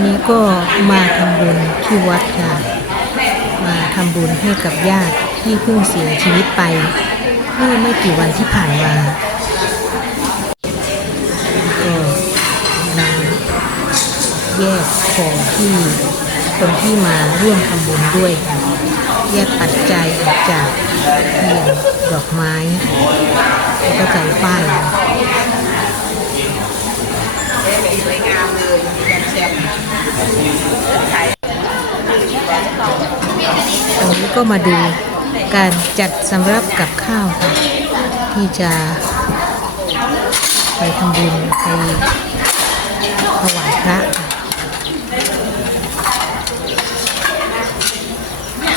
วันนี้ก็มาทำบุญที่วัดค่ะ มาทำบุญให้กับญาติที่เพิ่งเสียชีวิตไป เมื่อไม่กี่วันที่ผ่านมาก็นำแยกของที่คนที่มาร่วมทำบุญด้วยค่ะแยกปัจจัยออกจากเทียนดอกไม้แล้วก็ใจป้ายตรงามเลย นี้ก็มาดูการจัดสำรับกับข้าวค่ะ ที่จะไปทำบุญไปถวายพระค่ะ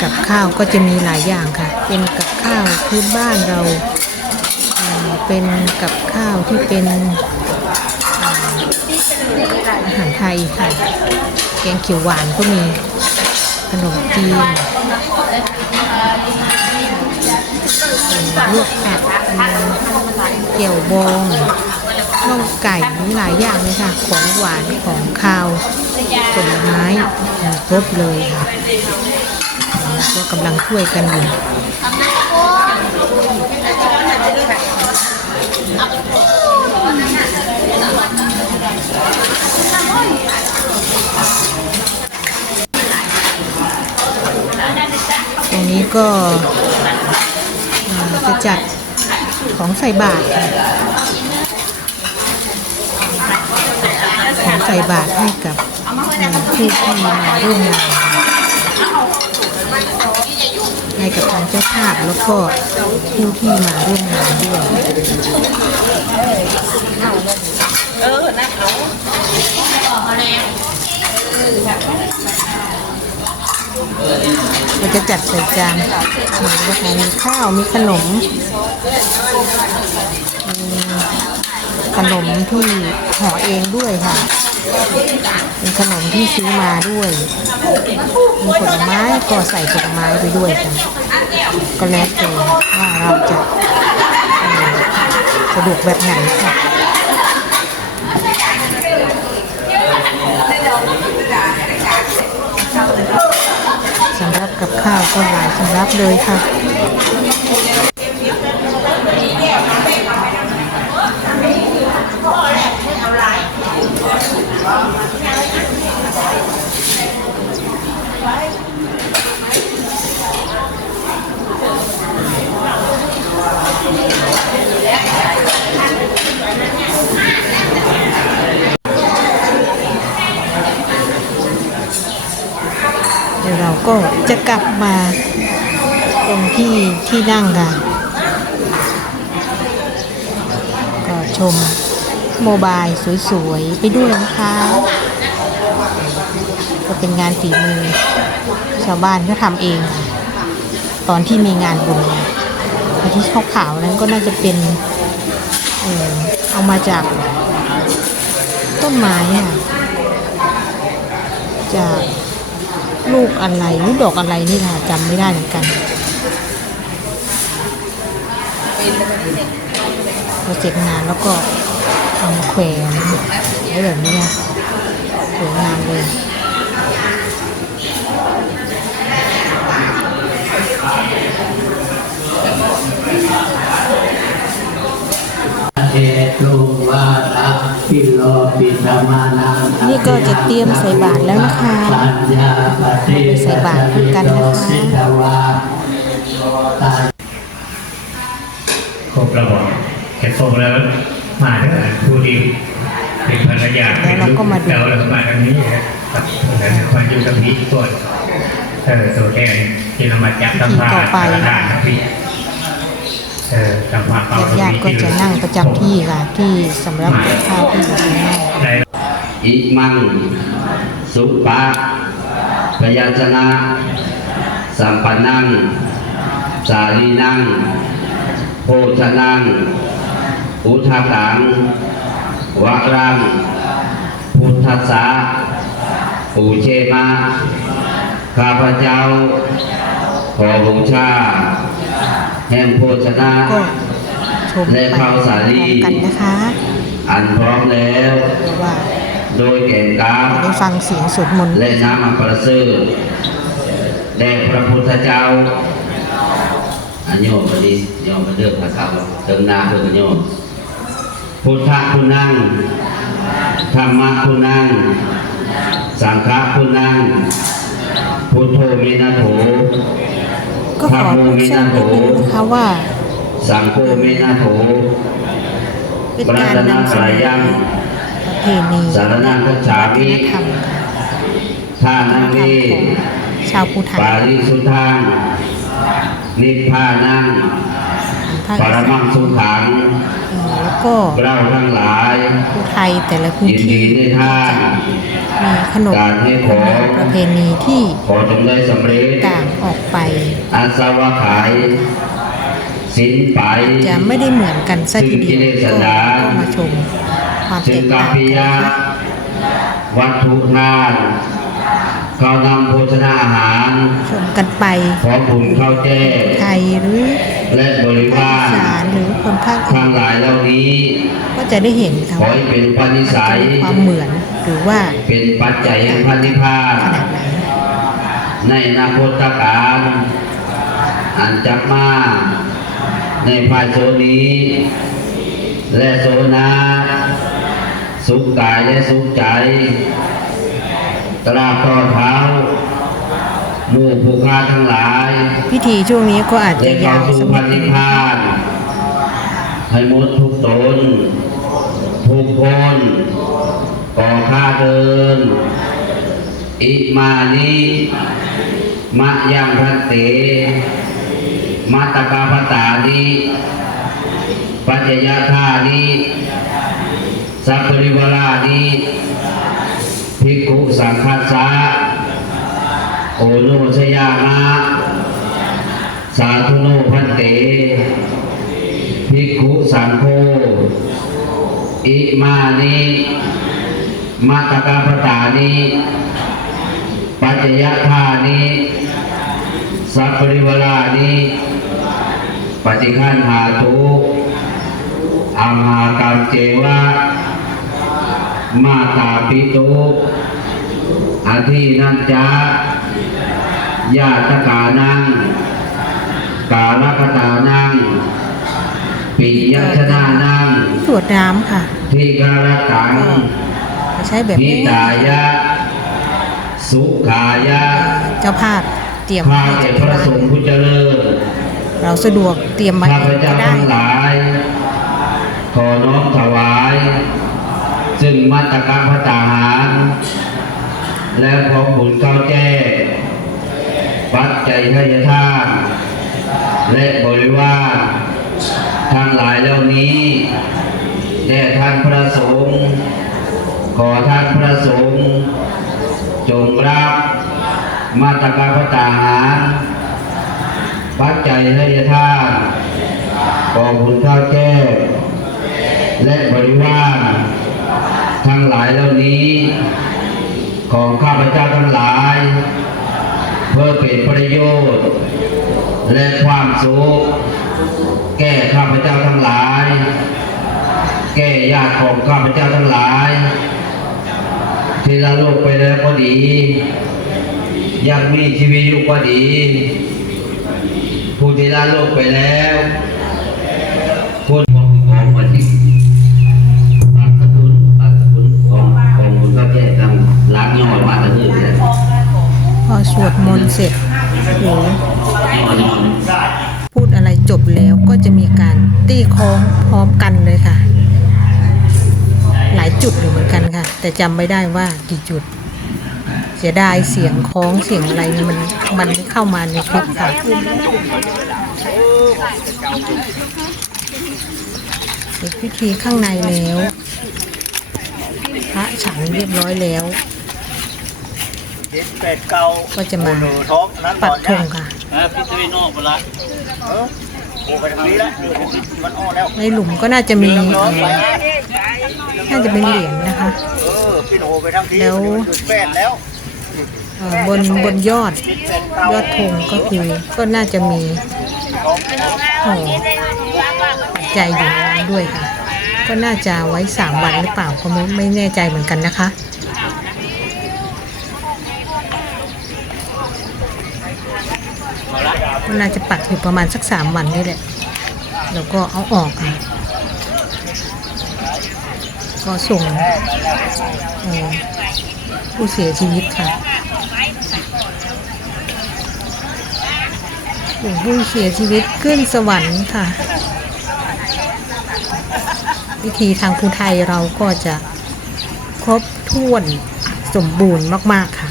กับข้าวก็จะมีหลายอย่างค่ะ เป็นกับข้าวพื้นบ้านเราเป็นกับข้าวที่เป็นอาหารไทยค่ะ แกงเขียวหวานก็มีขนมจีนลวกผักเกี่ยวบองน่องไก่มีหลายอย่างเลยค่ะ ของหวานของคาวผลไม้ครบเลยค่ะก็กำลังช่วยกันอยู่ตรงนี้ ก็อ่าจะจัดของใส่บาตรค่ะของใส่บาตรให้กับอ่าผู้ที่มาร่วมงานให้กับทางเจ้าภาพแล้วก็ผู้ที่มาร่วมงานด้วยเเราจะจัดใส่จานหมือนกับมีข้าว มีขนมมีขนมที่ห่อเองด้วยค่ะ เป็นขนมที่ซื้อมาด้วย มีผลไม้ก็ใส่ผลไม้ไปด้วยค่ะ ก็แล้วแต่ว่าเราจะสะดวกแบบไหนค่ะ สำห รับกับข้าวก็หลายสำรับเลยค่ะ ยวเราก็จะกลับมาตรงที่ที่นั่งค่ะก็ชมโมบายสวยๆ ไปด้วยนะคะ ก็เป็นงานฝีมือ ชาวบ้านก็ทำเอง ตอนที่มีงานบุญเนี่ยไอ้ที่ขาวๆนั้นก็น่าจะเป็นเออเอามาจากต้นไม้ค่ะจาก ลูกอะไรหรือดอกอะไรนี่ค่ะจำไม่ได้เหมือนกันพอเสร็จงานแล้วก็เอามาแขวนไว้แบบนี้สวยงามเลยเอตุวาตาปิโลา นานี่ก็จะเตรียมใส่บาตรแล้วนะคะปัญญาปฏิใส่บาตรด้วยกันนะคะสิทวาตาครบแล้วบอกเห็นครบแล้วมาเถอะผู้ดีเป็นภรรยาแล้วเราก็มาดูแล้วเราก็มาทางนี้นะครับแล้วมาอยู่ตรงนี้ก่อนเออตัวแทนที่เรามาจับสัมภาษณ์ประธานนะพี่ ญาตินี้ๆก็จะนั่งประจำที่ค่ะ ที่สำหรับกับข้าวที่อยู่ตรงหน้าได้อิมัง สุปะพยัญชนะสัมปันนัง สาลีนังโภชนังอุทาตังวะรัง พุทธัสสะปูเชมาข้าพเจ้า ขอบูชา แห่งโภชนะก็ชมไปและข้าวสาลีพร้อมกันนะคะ อันพร้อมแล้วเรียกว่าโดยแก่นกลางได้ฟังเสียงสวดมนต์และน้ำอัปประเสริฐแด่พระพุทธเจ้าอันโยมวันนี้โยมมาเลือกภาษาเติมนาเพิ่มโยมพุทธะคุณนั่งธรรมะคุณนั่งสังฆะคุณนั่งพุทโธเมนะโถ ก็ขอแจ้งนิดนึงนะคะว่า สังโฆเมนะโถเป็นปรัการตนานำเสสานอยังประเพณีสารนังคัจฉาวัฒมินธรรมค่ะท่านังเวชาวภูไทยปาริสุทธังนิพพานังภาค ปอีรสามันงสุขังเออแล้วก็เราทั้งหลายภูไทยแต่ละพื้นยินที่ดีในท่านมีขนบการให้ขอประเพณีที่ขอจงได้สำเร็จต่างออกไปอาสวะขายสินไปจะไม่ได้เหมือนกันซะทีเดียวซึ่งกิเลสก็ดาก็มาชมความถึแตงกกัต่าปงปิกันยะนะคะวัตถุทานเขานำโภชนาอาหารชมกันไปของบุญเข้าแจ้ไทยหรือ และบริภาควาอีรสานหรือคนภาคอื่ทั้งนหลายเหล่านี้ ก็จะได้เห็นค่ะขอว่าให้เป็นปณิสัยมีความเหมือนหรือว่าเป็นปัจจัยแห่งพันธิพานขนาดไหนในอนาคตการอันจักมาในภายโซนี้ และโซนาสุขกายและสุขใจตราบต่อเท้าห มู่ผู้ค้าทั้งหลาย พิธีช่วงนี้ก็อาจได้จะเข้ายาวสู่สักพันินดนึธิงพานให้หมดทุกตนทุกคนก่อข้าเดิน อิมานิมะยังพันเตมาตกาปตานิปัจจยธานิสัพปริวรานิภิกขุสังคัสสะ โอโนชยามะสาธุโนพันเตภิกขุสังโฆอิมานิมาตกาปตานิปัจจยธานิสัพปริวรานิปฏิคันหาตุอาหากรรมเจวะมาตาปิตุอาทินันจา ญาตกานัง กาลคตานัง ปิยชนานังตรวจน้ำค่ะ ทีการตังใช้แบบนินี้ตายะ สุขายะ เจ้าภาพเตรียมข้าไว้แต่จะพระสงฆ์ผู้เจริญ เราสะดวกเตรียมมาข้าเอพงเจ้าก็ได้ทั้งหลาย ขอน้อมถวาย ซึ่งมัตตกรรมพระตาหาร และของบุญเข้าแจ้ ปัจจัยทายทานและบริวารทั้งหลายเหล่านี้แด่ท่านพระสงฆ์ขอท่านพระสงฆ์จงรับมาตรการพระตาหารปัจจัยทายทานกองบุญข้าวแก้วและบริวารทั้งหลายเหล่านี้ ของข้าพเจ้าทั้งหลาย เพื่อเป็นประโยชน์ และความสุขแก่ข้าพเจ้าทั้งหลาย แก่ญาติของข้าพเจ้าทั้งหลาย ที่ละโลกไปแล้วก็ดี ยังมีชีวิตอยู่ก็ดี ผู้ที่ละโลกไปแล้ว เสร็จหรือพูดอะไรจบแล้วก็จะมีการตีคล้องพร้อมกันเลยค่ะ หลายจุดอยู่เหมือนกันค่ะ แต่จำไม่ได้ว่ากี่จุด เสียดายเสียงคล้องเสียงอะไรมันมันไม่เข้ามาในคลิปค่ะเสร็จพิธีข้างในแล้ว พระฉันเรียบร้อยแล้ว เจ็ดแปดเก้าก็จะมาโอ้โหท้องนั้นปัดก่อนธนะงค่ะเออพี่ตุ้ยนอกไปละเออโอ้ไปทางนี้แล้วมันอ้อแล้วในหลุมก็น่าจะมีน้องไปน่าจะเป็นเหรียญนะคะ เออพี่โนไปทางที่แล้ว มันจุดแปดแล้วเอ่อบนบนยอด แปดเก้ายอดธงก็คือก็น่าจะมีห่อปัจจัยอยู่ในนั้นด้วยค่ะ ก็น่าจะไว้สามวันหรือเปล่าก็ไม่ไม่แน่ใจเหมือนกันนะคะ ก็น่าจะปักอยู่ประมาณสักสามวันนี่แหละ แล้วก็เอาออกค่ะ ก็ส่งผู้เสียชีวิตค่ะผู้เสียชีวิตขึ้นสวรรค์ค่ะ วิธีทางภูไทยเราก็จะครบถ้วนสมบูรณ์มาก ๆ ค่ะ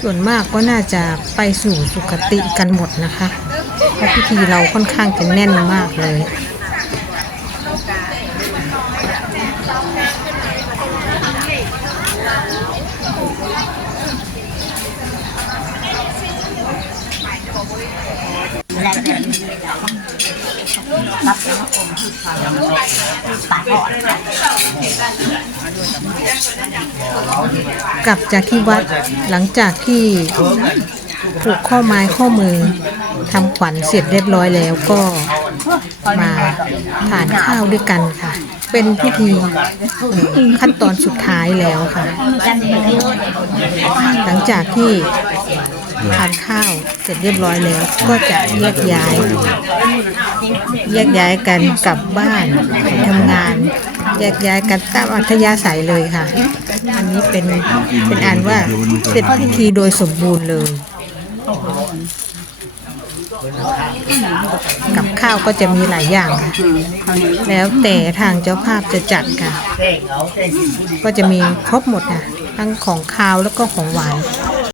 ส่วนมากก็น่าจะไปสู่สุคติกันหมดนะคะ เพราะพิธีเราค่อนข้างจะแน่นมากเลย กลับจากที่วัดหลังจากที่ผูกข้อไม้ข้อมือทำขวัญเสร็จเรียบร้อยแล้วก็มาทานข้าวด้วยกันค่ะ เป็นพิธีขั้นตอนสุดท้ายแล้วค่ะ หลังจากที่ ทานข้าวเสร็จเรียบร้อยแล้ว ก็จะแยกย้าย แยกย้ายกันกลับบ้านไปทำงาน แยกย้ายกันตามอัธยาศัยเลยค่ะ อันนี้เป็นเป็นอันว่าเสร็จพิธีโดยสมบูรณ์เลยกับข้าวก็จะมีหลายอย่าง แล้วแต่ทางเจ้าภาพจะจัดค่ะ ก็จะมีครบหมดค่ะทั้งของคาวแล้วก็ของหวาน